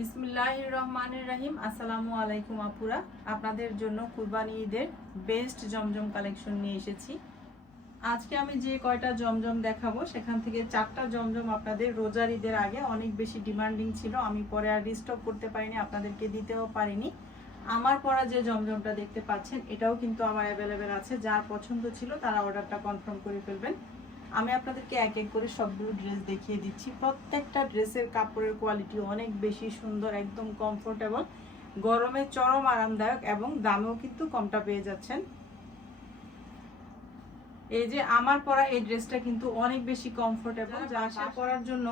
বিসমিল্লাহ রহমানের রাহিম। আসসালামু আলাইকুম আপুরা। আপনাদের জন্য কুরবানি ঈদের বেস্ট জমজম কালেকশন নিয়ে এসেছি। আজকে আমি যে কয়টা জমজম দেখাবো, সেখান থেকে চারটা জমজম আপনাদের রোজার ঈদের আগে অনেক বেশি ডিমান্ডিং ছিল। আমি পরে আর রিস্টক করতে পারিনি, আপনাদেরকে দিতেও পারিনি। আমার পরা যে জমজমটা দেখতে পাচ্ছেন, এটাও কিন্তু আমার অ্যাভেলেবেল আছে। যার পছন্দ ছিল তারা অর্ডারটা কনফার্ম করে ফেলবেন। আমি আপনাদেরকে এক এক করে সবগুলো ড্রেস দেখিয়ে দিচ্ছি। প্রত্যেকটা ড্রেসের কাপড়ের কোয়ালিটি অনেক বেশি সুন্দর একদম কমফোর্টেবল গরমে চরম আরামদায়ক এবং দামেও কিন্তু কমটা পেয়ে যাচ্ছেন। এই যে আমার পরা এই ড্রেসটা কিন্তু অনেক বেশি কমফোর্টেবল যা আশা করার জন্য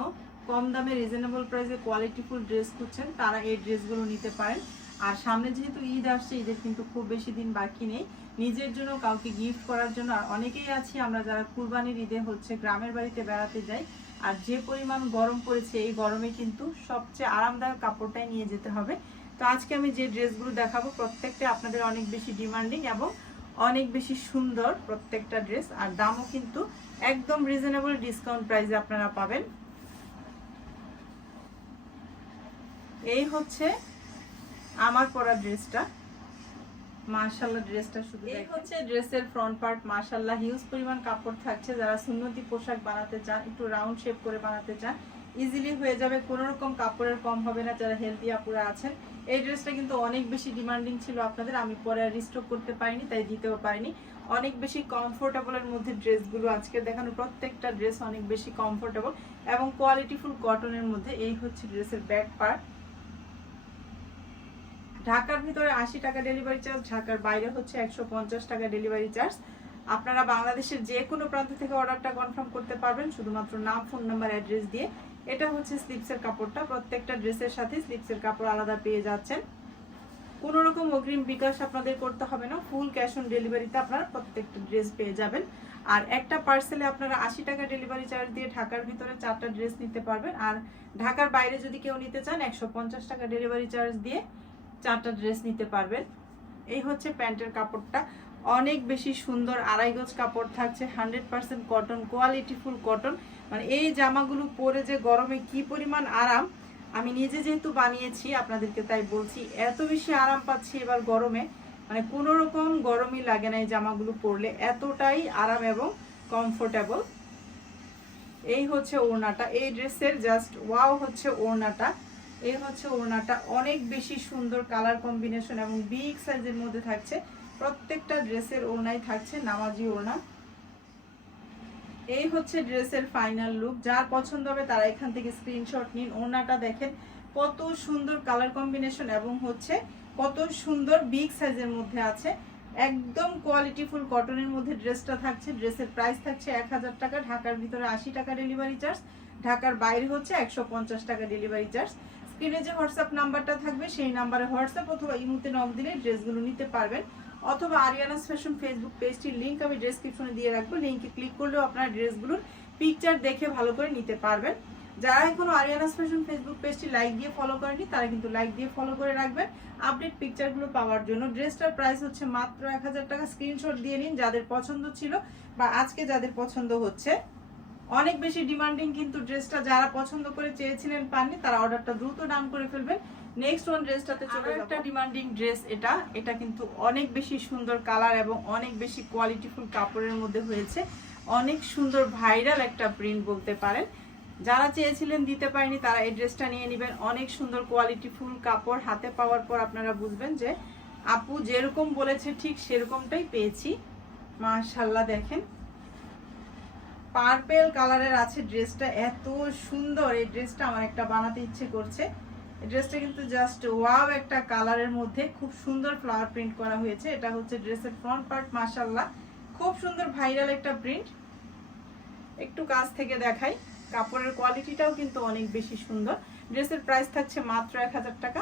কম দামে রিজনেবল প্রাইসে কোয়ালিটিফুল ড্রেস খুঁজছেন তারা এই ড্রেসগুলো নিতে পারেন। আর সামনে যেহেতু ঈদ আসছে, ঈদের কিন্তু খুব বেশি দিন বাকি নেই। নিজের জন্য কাউকে গিফট করার জন্য আর অনেকেই আছি, আমরা যারা কুরবানির ঈদে হচ্ছে গ্রামের বাড়িতে বেড়াতে যাই। আর যে পরিমাণ গরম পড়েছে, এই গরমে কিন্তু সবচেয়ে আরামদায়ক কাপড়টাই নিয়ে যেতে হবে। তো আজকে আমি যে ড্রেসগুলো দেখাবো, প্রত্যেকটা আপনাদের অনেক বেশি ডিমান্ডিং এবং অনেক বেশি সুন্দর প্রত্যেকটা ড্রেস। আর দামও কিন্তু একদম রিজনেবল ডিসকাউন্ট প্রাইসে আপনারা পাবেন। এই হচ্ছে আমার পরা ড্রেসটা। মার্শাল্লাহ ড্রেসটা শুধু এই হচ্ছে ড্রেসের ফ্রন্ট পার্ট মার্শাল্লাহ হিউজ পরিমাণ কাপড় থাকছে। যারা সুন্নতি পোশাক বানাতে চান একটু রাউন্ড শেপ করে বানাতে চান ইজিলি হয়ে যাবে। কোনো রকম কাপড়ের কম হবে না যারা হেলদি আপুরা আছেন। এই ড্রেসটা কিন্তু অনেক বেশি ডিমান্ডিং ছিল আপনাদের। আমি পরে আর রিস্টক করতে পারিনি তাই দিতেও পারিনি। অনেক বেশি কমফোর্টেবলের মধ্যে ড্রেসগুলো আজকে দেখানো। প্রত্যেকটা ড্রেস অনেক বেশি কমফোর্টেবল এবং কোয়ালিটিফুল কটনের মধ্যে। এই হচ্ছে ড্রেসের ব্যাক পার্ট ঢাকার ভিতরে আশি টাকা ডেলিভারি চার্জ ঢাকার বাইরে হচ্ছে একশো পঞ্চাশ টাকা ডেলিভারি চার্জ আপনারা বাংলাদেশের যে কোনো প্রান্ত থেকে অর্ডারটা কনফার্ম করতে পারবেন, শুধুমাত্র নাম ফোন নাম্বার অ্যাড্রেস দিয়ে। এটা হচ্ছে স্লিপসের কাপড়টা। প্রত্যেকটা ড্রেসের সাথে স্লিপসের কাপড় আলাদা পেয়ে যাচ্ছেন। কোনো রকম অগ্রিম বিকাশ আপনাদের করতে হবে না। ফুল ক্যাশ অন ডেলিভারিতে আপনারা প্রত্যেকটা ড্রেস পেয়ে যাবেন। আর একটা পার্সেলে আপনারা আশি টাকা ডেলিভারি চার্জ দিয়ে ঢাকার ভিতরে চারটা ড্রেস নিতে পারবেন। আর ঢাকার বাইরে যদি কেউ নিতে চান, একশো পঞ্চাশ টাকা ডেলিভারি চার্জ দিয়ে চারটা ড্রেস নিতে পারবেন। এই হচ্ছে প্যান্টের কাপড়টা। অনেক বেশি সুন্দর আড়াই গজ কাপড় থাকছে hundred percent cotton quality full cotton মানে এই জামাগুলো পরে যে গরমে কি পরিমাণ আরাম, আমি নিজে যেহেতু বানিয়েছি আপনাদেরকে তাই বলছি, এত বেশি আরাম পাচ্ছি এবার গরমে। মানে কোনো রকম গরমই লাগে না এই জামাগুলো পরলে, এতটাই আরাম এবং কমফোর্টেবল এই হচ্ছে ওড়নাটা, এই ড্রেসের জাস্ট ওয়াও হচ্ছে ওড়নাটা। এই হচ্ছে ওড়নাটা। অনেক বেশি সুন্দর কালার কম্বিনেশন এবং বিগ সাইজের মধ্যে থাকছে। প্রত্যেকটা ড্রেসের ওড়নাই থাকছে, নামাজি ওড়না। এই হচ্ছে ড্রেসের ফাইনাল লুক যার পছন্দ হবে তারা এখান থেকে স্ক্রিনশট নিন। ওড়নাটা দেখেন কত সুন্দর কালার কম্বিনেশন এবং হচ্ছে কত সুন্দর বিগ সাইজের মধ্যে আছে। একদম কোয়ালিটিফুল কটনের মধ্যে ড্রেসটা থাকছে। ড্রেসের প্রাইস থাকছে এক হাজার টাকা। ঢাকার ভিতরে আশি টাকা ডেলিভারি চার্জ ঢাকার বাইরে হচ্ছে একশো পঞ্চাশ টাকা ডেলিভারি চার্জ স্ক্রিনে যে হোয়াটসঅ্যাপ নাম্বারটা থাকবে, সেই নাম্বারে হোয়াটসঅ্যাপ অথবা ইমুতে নক দিলে ড্রেসগুলো নিতে পারবেন। অথবা আরিয়ানাস ফ্যাশন ফেসবুক পেজটির লিঙ্ক আমি ডেসক্রিপশনে দিয়ে রাখব। লিঙ্কে ক্লিক করলেও আপনার ড্রেসগুলোর পিকচার দেখে ভালো করে নিতে পারবেন। যারা এখনও আরিয়ানাস ফ্যাশন ফেসবুক পেজটি লাইক দিয়ে ফলো করেনি তারা কিন্তু লাইক দিয়ে ফলো করে রাখবেন। আপডেট পিকচারগুলো পাওয়ার জন্য। ড্রেসটার প্রাইস হচ্ছে মাত্র এক হাজার টাকা। স্ক্রিনশট দিয়ে নিন যাদের পছন্দ ছিল বা আজকে যাদের পছন্দ হচ্ছে। অনেক বেশি ডিমান্ডিং কিন্তু ড্রেসটা যারা পছন্দ করে চেয়েছিলেন পাননি তারা অর্ডারটা দ্রুত ডান করে ফেলবেন। নেক্সট ওয়ান ড্রেসটাতে চলে একটা ডিমান্ডিং ড্রেস এটা। এটা কিন্তু অনেক বেশি সুন্দর কালার এবং অনেক বেশি কোয়ালিটিফুল কাপড়ের মধ্যে হয়েছে। অনেক সুন্দর ভাইরাল একটা প্রিন্ট বলতে পারেন। যারা চেয়েছিলেন দিতে পারেনি তারা এই ড্রেসটা নিয়ে নেবেন। অনেক সুন্দর কোয়ালিটিফুল কাপড় হাতে পাওয়ার পর আপনারা বুঝবেন যে আপু যেরকম বলেছে ঠিক সেরকমটাই পেয়েছি। মাশাল্লাহ দেখেন। পার্পেল কালারের আছে ড্রেসটা, এত সুন্দর। এই ড্রেসটা আমার একটা বানাতে ইচ্ছে করছে। এই ড্রেসটা কিন্তু জাস্ট ওয়াও একটা কালারের মধ্যে খুব সুন্দর ফ্লাওয়ার প্রিন্ট করা হয়েছে। এটা হচ্ছে ড্রেসের ফ্রন্ট পার্ট মাশাল্লাহ খুব সুন্দর ভাইরাল একটা প্রিন্ট একটু কাছ থেকে দেখাই। কাপড়ের কোয়ালিটিটাও কিন্তু অনেক বেশি সুন্দর। ড্রেসের প্রাইস থাকছে মাত্র এক হাজার টাকা।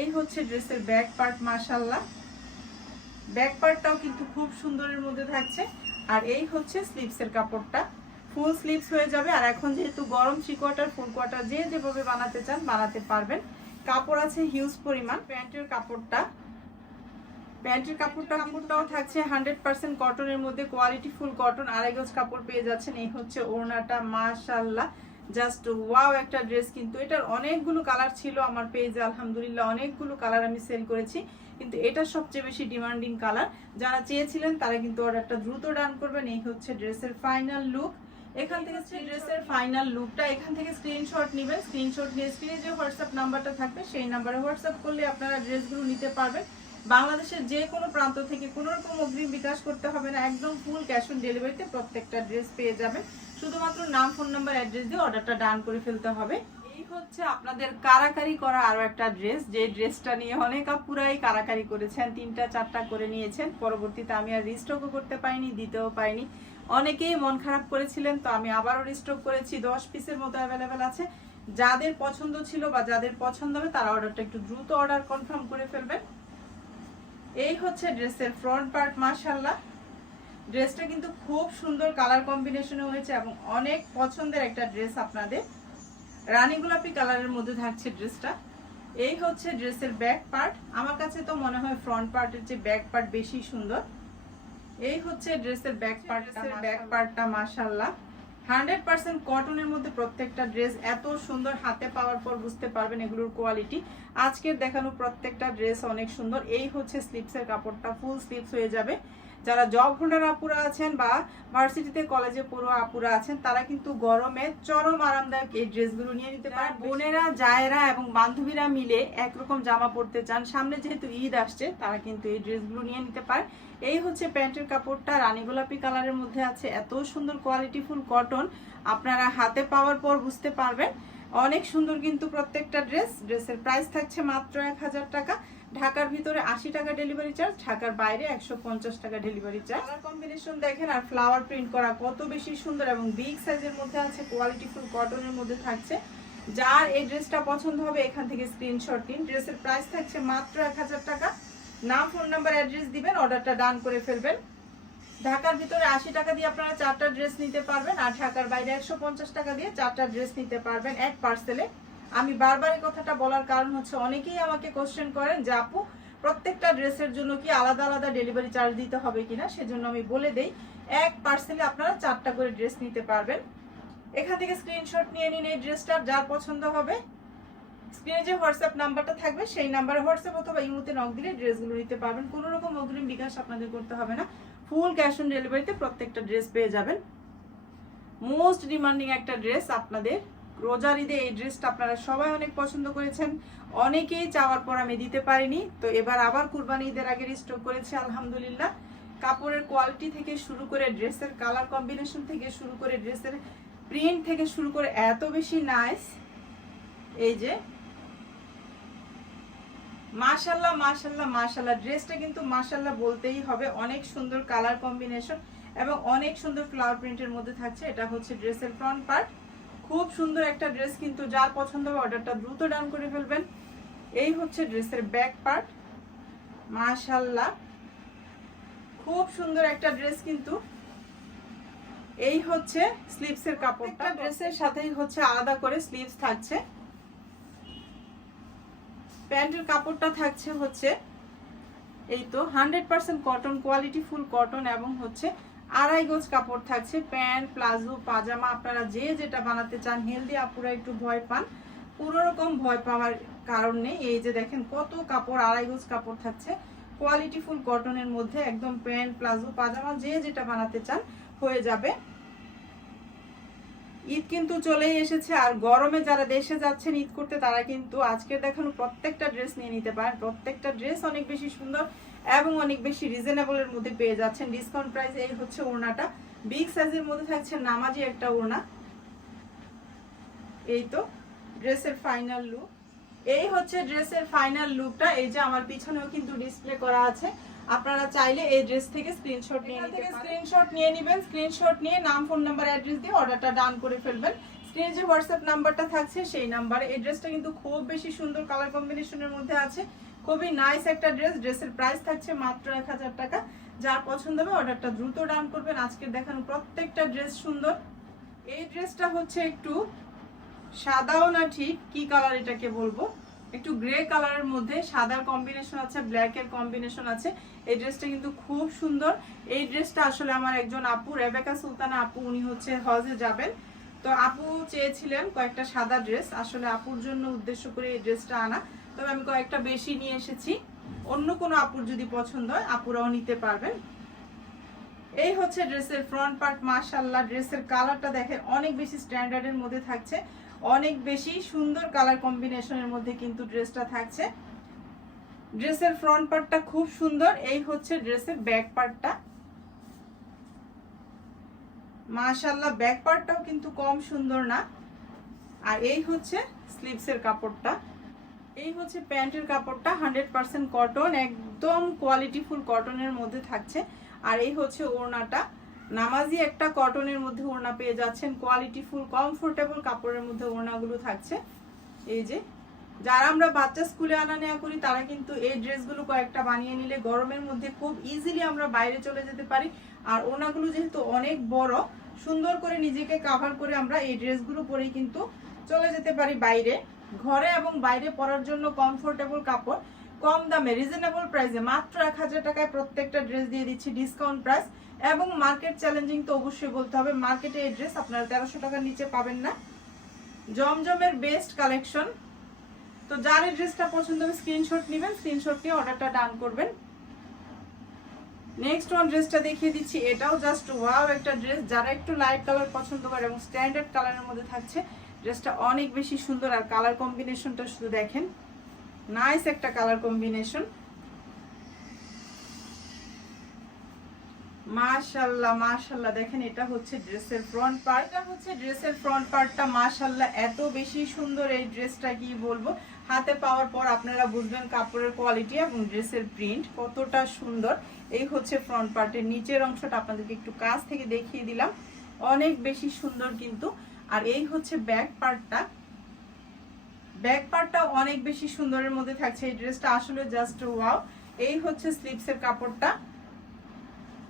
এই হচ্ছে ড্রেসের ব্যাক পার্ট মাশাল্লাহ ব্যাক পার্টটাও কিন্তু খুব সুন্দরের মধ্যে থাকছে। আর এই হচ্ছে স্লিভসের কাপড়টা। ফুল স্লিভস হয়ে যাবে। আর এখন যেহেতু গরম থ্রি কোয়ার্টার ফুল কোয়ার্টার যে যেভাবে বানাতে চান, বানাতে পারবেন। কাপড় আছে হিউজ পরিমাণ। প্যান্টের কাপড়টা। প্যান্টের কাপড়টা কাপড়টাও থাকছে হান্ড্রেড পার্সেন্ট কটনের মধ্যে। কোয়ালিটি ফুল কটন আড়াই গজ কাপড় পেয়ে যাচ্ছেন। এই হচ্ছে ওড়নাটা মাশাল্লাহ জাস্ট ওয়াও একটা ড্রেস কিন্তু। এটার অনেকগুলো কালার ছিল আমার পেজে আলহামদুলিল্লাহ। অনেকগুলো কালার আমি সেল করেছি। কিন্তু এটা সবচেয়ে বেশি ডিমান্ডিং কালার যারা চেয়েছিলেন, তারা কিন্তু অর্ডারটা দ্রুত ডান করবেন। এই হচ্ছে ড্রেসের ফাইনাল লুক এখান থেকে ড্রেসের ফাইনাল লুকটা এখান থেকে স্ক্রিনশট নেবেন। স্ক্রিনশট নিয়ে স্ক্রিনে যে হোয়াটসঅ্যাপ নাম্বারটা থাকবে, সেই নাম্বারে হোয়াটসঅ্যাপ করলে আপনারা ড্রেসগুলো নিতে পারবেন। বাংলাদেশের যে কোনো প্রান্ত থেকে কোনো রকম অগ্রিম বিকাশ করতে হবে না, একদম ফুল ক্যাশ অন ডেলিভারিতে প্রত্যেকটা ড্রেস পেয়ে যাবেন। শুধুমাত্র নাম ফোন নাম্বার অ্যাড্রেস দিয়ে অর্ডারটা ডান করে ফেলতে হবে। এই হচ্ছে আপনাদের কারাকারি করা আরও একটা ড্রেস যে ড্রেসটা নিয়ে অনেক আপুরাই কারাকারি করেছেন, তিনটা, চারটা করে নিয়েছেন। পরবর্তীতে আমি আর রিস্টকও করতে পারিনি, দিতেও পারিনি। অনেকেই মন খারাপ করেছিলেন, তো আমি আবারও রিস্টক করেছি। দশ পিসের মতো অ্যাভেলেবেল আছে। যাদের পছন্দ ছিল বা যাদের পছন্দ হবে, তারা অর্ডারটা একটু দ্রুত অর্ডার কনফার্ম করে ফেলবেন। এই হচ্ছে ড্রেসের ফ্রন্ট পার্ট মাশাল্লাহ ড্রেসটা কিন্তু খুব সুন্দর কালার কম্বিনেশনে হয়েছে এবং অনেক পছন্দের একটা ড্রেস আপনাদের। রানী গোলাপি কালারের মধ্যে থাকছে ড্রেসটা এই হচ্ছে ড্রেসের ব্যাক পার্ট আমার কাছে তো মনে হয় ফ্রন্ট পার্টের যে ব্যাক পার্ট বেশি সুন্দর। এই হচ্ছে ড্রেসের ব্যাক পার্টটা ব্যাক পার্টটা মাশাল্লাহ। হান্ড্রেড পার্সেন্ট কটনের মধ্যে প্রত্যেকটা ড্রেস এত সুন্দর হাতে পাওয়ার পর বুঝতে পারবেন এগুলোর কোয়ালিটি আজকের দেখানো প্রত্যেকটা ড্রেস অনেক সুন্দর। এই হচ্ছে স্লিপসের কাপড়টা ফুল স্লিপস হয়ে যাবে। যারা জব হোল্ডার আপুরা আছেন বা ভার্সিটিতে কলেজে পড়ো আপুরা আছেন তারা কিন্তু গরমে চরম আরামদায়ক এই ড্রেসগুলো নিয়ে নিতে পারেন। বোনেরা জায়েরা এবং বান্ধবীরা মিলে একরকম জামা পরতে চান। সামনে যেহেতু ঈদ আসছে তারা কিন্তু এই ড্রেসগুলো নিয়ে নিতে পারে এই হচ্ছে প্যান্টের কাপড়টা রানী গোলাপি কালারের মধ্যে আছে। এত সুন্দর কোয়ালিটিফুল কটন আপনারা হাতে পাওয়ার পর বুঝতে পারবেন। অনেক সুন্দর কিন্তু প্রত্যেকটা ড্রেস ড্রেসের প্রাইস থাকছে মাত্র এক হাজার টাকা। ঢাকার ভিতরে আশি টাকা ডেলিভারি চার্জ ঢাকার বাইরে একশো পঞ্চাশ টাকা ডেলিভারি চার্জ কম্বিনেশন দেখেন, আর ফ্লাওয়ার প্রিন্ট করা কত বেশি সুন্দর এবং বিগ সাইজের মধ্যে আছে কোয়ালিটি কোয়ালিটিফুল কটনের মধ্যে থাকছে। যার এই ড্রেসটা পছন্দ হবে, এখান থেকে স্ক্রিনশট নিন। ড্রেসের প্রাইস থাকছে মাত্র এক হাজার টাকা। নাম ফোন নাম্বার অ্যাড্রেস দিবেন অর্ডারটা ডান করে ফেলবেন। ঢাকার ভিতরে আশি টাকা দিয়ে আপনারা চারটা ড্রেস নিতে পারবেন, আর ঢাকার বাইরে একশো পঞ্চাশ টাকা দিয়ে চারটা ড্রেস নিতে পারবেন, এক পার্সেলে আমি বারবার এই কথাটা বলার কারণ হচ্ছে অনেকেই আমাকে কোশ্চেন করেন যে, আপু, প্রত্যেকটা ড্রেসের জন্য কি আলাদা আলাদা ডেলিভারি চার্জ দিতে হবে কিনা? সেজন্য আমি বলে দেই, এক পার্সেলে আপনারা চারটা করে ড্রেস নিতে পারবেন। এখান থেকে স্ক্রিনশট নিয়ে নিন এই ড্রেসটার যার পছন্দ হবে। স্ক্রিনে যে হোয়াটসঅ্যাপ নাম্বারটা থাকবে, সেই নাম্বারে হোয়াটসঅ্যাপ অথবা ইমুতে নক দিলে ড্রেসগুলো নিতে পারবেন। কোনো রকম অগ্রিম বিকাশ আপনাদের করতে হবে না। ফুল ক্যাশ অন ডেলিভারিতে প্রত্যেকটা ড্রেস পেয়ে যাবেন। মোস্ট ডিমান্ডিং একটা ড্রেস আপনাদের রোজার ঈদে এই ড্রেসটা আপনারা সবাই অনেক পছন্দ করেছেন। অনেকেই চাওয়ার পর আমি দিতে পারিনি। তো এবার আবার কুরবানি ঈদের আগে স্টক করেছি, আলহামদুলিল্লাহ। কাপড়ের কোয়ালিটি থেকে শুরু করে ড্রেসের কালার কম্বিনেশন থেকে শুরু করে ড্রেসের প্রিন্ট থেকে শুরু করে এত বেশি নাইস এই যে, মাশাল্লাহ মাশাল্লাহ মাশাল্লাহ। ড্রেসটা কিন্তু মাশাল্লাহ বলতেই হবে। অনেক সুন্দর কালার কম্বিনেশন এবং অনেক সুন্দর ফ্লাওয়ার প্রিন্টের মধ্যে থাকছে। এটা হচ্ছে ড্রেসের ফ্রন্ট পার্ট খুব সুন্দর একটা ড্রেস কিন্তু যার পছন্দ হবে অর্ডারটা দ্রুত ডাউন করে ফেলবেন। এই হচ্ছে ড্রেসের ব্যাক পার্ট মাশাল্লাহ খুব সুন্দর একটা ড্রেস কিন্তু। এই হচ্ছে স্লিভসের কাপড়টা। ড্রেসের সাথেই হচ্ছে আলাদা করে স্লিভস থাকছে। প্যান্টের কাপড়টা থাকছে হচ্ছে এই তো hundred percent cotton quality full cotton এবং হচ্ছে আড়াই গজ কাপড় থাকছে, প্যান্ট, প্লাজো, পাজামা, আপনারা যে যেটা বানাতে চান, হেলদি আপুরা একটু ভয় পান। কোনো রকম ভয় পাওয়ার কারণ নেই। এই যে দেখেন কত কাপড়, আড়াই গজ কাপড় থাকছে। কোয়ালিটি ফুল কটনের মধ্যে একদম প্যান্ট, প্লাজো, পাজামা যে যেটা বানাতে চান হয়ে যাবে। ঈদ কিন্তু চলেই এসেছে আর গরমে যারা দেশে যাচ্ছেন ঈদ করতে, তারা কিন্তু আজকে দেখানো প্রত্যেকটা ড্রেস নিয়ে নিতে পারেন। প্রত্যেকটা ড্রেস অনেক বেশি সুন্দর। এবং অনেক বেশি রিজনেবলের মধ্যে পেয়ে যাচ্ছেন। ডিসকাউন্ট প্রাইস এই হচ্ছে ওড়নাটা। বিগ সাইজের মধ্যে থাকছে নামাজি একটা ওড়না। এই তো ড্রেসের ফাইনাল লুক এই হচ্ছে ড্রেসের ফাইনাল লুকটা এই যে আমার পিছনেও কিন্তু ডিসপ্লে করা আছে। আপনারা চাইলে এই ড্রেস থেকে স্ক্রিনশট নিয়ে নিতে স্ক্রিনশট নিয়ে নেবেন। স্ক্রিনশট নিয়ে নাম ফোন নাম্বার অ্যাড্রেস দিয়ে অর্ডারটা ডান করে ফেলবেন। স্ক্রিনে যে হোয়াটসঅ্যাপ নাম্বারটা থাকছে সেই নাম্বারে এই ড্রেসটা কিন্তু খুব বেশি সুন্দর কালার কম্বিনেশনের মধ্যে আছে। খুবই নাইস একটা ড্রেস ড্রেসের প্রাইস থাকছে মাত্র এক হাজার টাকা। যার পছন্দ হবে অর্ডারটা দ্রুত ডান করবেন। আজকে দেখানো প্রত্যেকটা ড্রেস সুন্দর। এই ড্রেসটা হচ্ছে একটু সাদাও না ঠিক? কি কালার এটাকে বলব? একটু গ্রে কালারের মধ্যে সাদার কম্বিনেশন আছে ব্ল্যাকের কম্বিনেশন আছে। এই ড্রেসটা কিন্তু খুব সুন্দর। এই ড্রেসটা আসলে আমার একজন আপু রেবেকা সুলতানা আপু, উনি হচ্ছে হজে যাবেন। তো তো আপু চেয়েছিলেন কয়েকটা সাদা ড্রেস আসলে আপুর জন্য উদ্দেশ্য করে এই ড্রেসটা আনা। তবে আমি কয়েকটা বেশি নিয়ে এসেছি। অন্য কোনো আপুর যদি পছন্দ হয়, আপুরাও নিতে পারবেন। এই হচ্ছে ড্রেসের ফ্রন্ট পার্ট মাশাল্লাহ ড্রেসের কালারটা দেখেন, অনেক বেশি স্ট্যান্ডার্ডের মধ্যে থাকছে। অনেক বেশি সুন্দর কালার কম্বিনেশনের মধ্যে কিন্তু ড্রেসটা থাকছে। ড্রেসের ফ্রন্ট পার্টটা খুব সুন্দর, এই হচ্ছে ড্রেসের ব্যাক পার্টটা মাশাল্লাহ ব্যাক পার্টটাও কিন্তু কম সুন্দর না। আর এই হচ্ছে স্লিভসের কাপড়টা। এই হচ্ছে প্যান্টের কাপড়টা, হান্ড্রেড পার্সেন্ট কটন, একদম কোয়ালিটিফুল কটনের মধ্যে থাকছে। আর এই হচ্ছে ওড়নাটা। নামাজি একটা কটনের মধ্যে ওড়না পেয়ে যাচ্ছেন। কোয়ালিটিফুল কমফোর্টেবল কাপড়ের মধ্যে ওড়নাগুলো থাকছে। এই যে, যারা আমরা বাচ্চা স্কুলে আনা নেওয়া করি, তারা কিন্তু এই ড্রেসগুলো কয়েকটা বানিয়ে নিলে গরমের মধ্যে খুব ইজিলি আমরা বাইরে চলে যেতে পারি। আর ওনাগুলো যেহেতু অনেক বড়, সুন্দর করে নিজেকে কাভার করে আমরা এই ড্রেসগুলো পরেই কিন্তু চলে যেতে পারি বাইরে। ঘরে এবং বাইরে পরার জন্য কমফোর্টেবল কাপড়, কম দামে রিজনেবল প্রাইসে মাত্র এক হাজার টাকায় প্রত্যেকটা ড্রেস দিয়ে দিচ্ছি ডিসকাউন্ট প্রাইস এবং মার্কেট চ্যালেঞ্জিং তো অবশ্যই বলতে হবে। মার্কেটে এই ড্রেস আপনারা তেরোশো টাকার নিচে পাবেন না। জমজমের বেস্ট কালেকশন তো যার এই ড্রেসটা পছন্দ হবে স্ক্রিনশট নেবেন স্ক্রিনশট নিয়ে অর্ডারটা ডান করবেন। নেক্সট ওয়ান ড্রেসটা দেখিয়ে দিচ্ছি। এটাও জাস্ট ওয়াও একটা ড্রেস যারা একটু লাইট কালার পছন্দ করে এবং স্ট্যান্ডার্ড কালারের মধ্যে থাকছে ড্রেসটা অনেক বেশি সুন্দর আর কালার কম্বিনেশনটা শুধু দেখেন। নাইস একটা কালার কম্বিনেশন মাশাল্লাহ মাশাল্লাহ, দেখেন এটা হচ্ছে ড্রেসের ফ্রন্ট পার্ট এটা হচ্ছে ড্রেসের ফ্রন্ট পার্টটা মাশাল্লাহ, এত বেশি সুন্দর এই ড্রেসটা কি বলব? হাতে পাওয়ার পর আপনারা বুঝবেন কাপড়ের কোয়ালিটি এবং ড্রেসের প্রিন্ট কতটা সুন্দর। এই হচ্ছে ফ্রন্ট পার্টের নিচের অংশটা আপনাদেরকে একটু কাছ থেকে দেখিয়ে দিলাম। অনেক বেশি সুন্দর কিন্তু আর এই হচ্ছে ব্যাক পার্টটা। ব্যাক পার্টটা অনেক বেশি সুন্দরের মধ্যে থাকছে। এই ড্রেসটা আসলে জাস্ট ওয়াও এই হচ্ছে স্লিপসের কাপড়টা।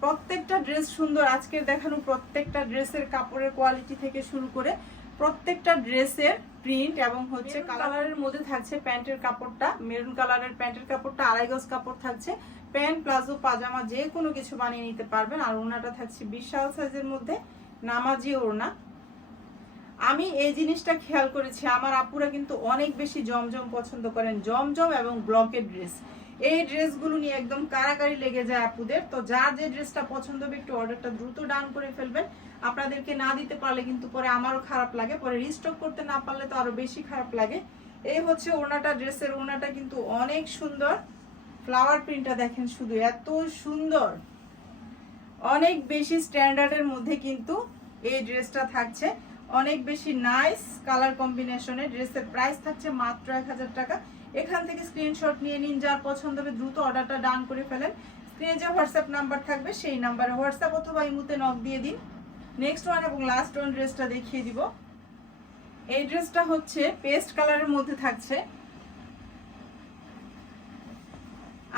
প্রত্যেকটা ড্রেস সুন্দর। আজকের দেখানো প্রত্যেকটা ড্রেসের কাপড়ের কোয়ালিটি থেকে শুরু করে প্রত্যেকটা ড্রেসের প্রিন্ট এবং হচ্ছে কালারের মধ্যে থাকছে প্যান্টের কাপড়টা। মেরুন কালারের প্যান্টের কাপড়টা আড়াই গজ কাপড় থাকছে। প্যান্ট প্লাজো পাজামা যে কোনো কিছু বানিয়ে নিতে পারবেন। আর ওনাটা থাকছে বিশাল সাইজের মধ্যে নামাজি ওড়না। আমি এই জিনিসটা খেয়াল করেছি, আমার আপুরা কিন্তু অনেক বেশি জমজম পছন্দ করেন। জমজম এবং ব্লকের ড্রেস। এই ড্রেসগুলো নিয়ে একদম কারাকারি লেগে যায় আপুদের। তো যার যে ড্রেসটা পছন্দ হবে, একটু অর্ডারটা দ্রুত ডাউন করে ফেলবেন। আপনাদেরকে না দিতে পারলে কিন্তু পরে আমারও খারাপ লাগে। পরে রিস্টক করতে না পারলে তো আরও বেশি খারাপ লাগে। এই হচ্ছে ওনাটা ড্রেসের ওনাটা কিন্তু অনেক সুন্দর। ফ্লাওয়ার প্রিন্টটা দেখেন শুধু, এত সুন্দর। অনেক বেশি স্ট্যান্ডার্ডের মধ্যে কিন্তু এই ড্রেসটা থাকছে। অনেক বেশি নাইস কালার কম্বিনেশনে ড্রেসের প্রাইস থাকছে মাত্র এক হাজার টাকা। এখান থেকে স্ক্রিনশট নিয়ে নিন, যার পছন্দ হবে দ্রুত অর্ডারটা ডান করে ফেলেন। স্ক্রিনে যে হোয়াটসঅ্যাপ নাম্বার থাকবে, সেই নাম্বারে হোয়াটসঅ্যাপ অথবা ইমুতে নক দিয়ে দিন। নেক্সট ওয়ান এবং লাস্ট ওয়ান ড্রেসটা দেখিয়ে দিব। এই ড্রেসটা হচ্ছে পেস্ট কালারের মধ্যে থাকছে।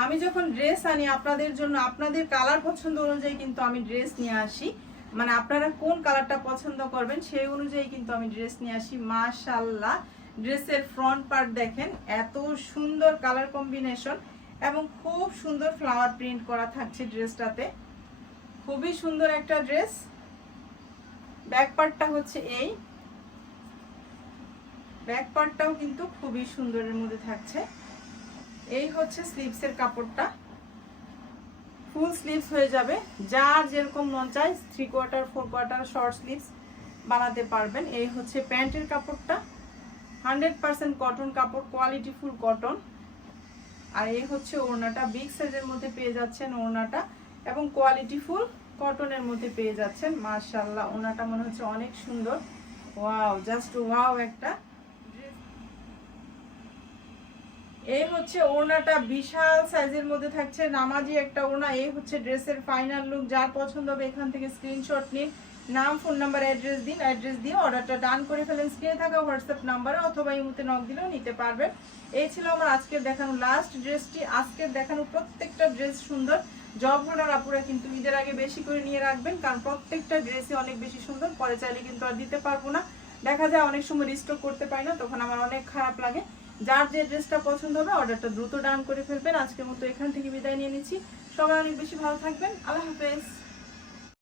আমি যখন ড্রেস আনি, আপনাদের জন্য, আপনাদের কালার পছন্দ অনুযায়ী কিন্তু আমি ড্রেস নিয়ে আসি। মানে আপনারা কোন কালারটা পছন্দ করবেন সেই অনুযায়ী কিন্তু আমি ড্রেস নিয়ে আসি। মাশাল্লাহ ড্রেসের ফ্রন্ট পার্ট দেখেন, এত সুন্দর কালার কম্বিনেশন এবং খুব সুন্দর ফ্লাওয়ার প্রিন্ট করা থাকছে ড্রেসটাতে। খুবই সুন্দর একটা ড্রেস। ব্যাক পার্টটা হচ্ছে এই। ব্যাক পার্টটাও কিন্তু খুবই সুন্দরের মধ্যে থাকছে। এই হচ্ছে স্লিভসের কাপড়টা। ফুল স্লিভস হয়ে যাবে। যার যেরকম মন চায় three quarter four quarter short sleeves বানাতে পারবেন। এই হচ্ছে প্যান্টের কাপড়টা। হান্ড্রেড পার্সেন্ট কটন কাপড় কোয়ালিটি ফুল কটন আর এই হচ্ছে ওড়নাটা। বিগ সাইজের মধ্যে পেয়ে যাচ্ছেন ওড়নাটা এবং কোয়ালিটি ফুল কটনের মধ্যে পেয়ে যাচ্ছেন। মার্শাল্লাহ ওনাটা মনে হচ্ছে অনেক সুন্দর। ওয়াও জাস্ট ওয়াও একটা এই হচ্ছে ওড়নাটা বিশাল সাইজের মধ্যে থাকছে, নামাজি একটা ওড়না, এই হচ্ছে ড্রেসের ফাইনাল লুক যার পছন্দ হবে এখান থেকে স্ক্রিনশট নিন, নাম ফোন নাম্বার অ্যাড্রেস দিন অ্যাড্রেস দিয়ে অর্ডারটা ডান করে ফেলেন স্ক্রিনে থাকা হোয়াটসঅ্যাপ নাম্বারে অথবা এই মুহূর্তে নক দিলেও নিতে পারবেন। এই ছিল আমার আজকের দেখানো লাস্ট ড্রেসটি আজকের দেখানো প্রত্যেকটা ড্রেস সুন্দর জব হোল্ডার আপুরা কিন্তু ঈদের আগে বেশি করে নিয়ে রাখবেন, কারণ প্রত্যেকটা ড্রেসই অনেক বেশি সুন্দর, পরে চাইলে কিন্তু আর দিতে পারব না। দেখা যায় অনেক সময় রিস্টক করতে পারি না, তখন আমার অনেক খারাপ লাগে। যার যে ড্রেসটা পছন্দ হবে অর্ডারটা দ্রুত ডান করে ফেলবেন। আজকের মতো এখান থেকে বিদায় নিয়ে নিচ্ছি। সবাই অনেক বেশি ভালো থাকবেন। আল্লাহ হাফেজ।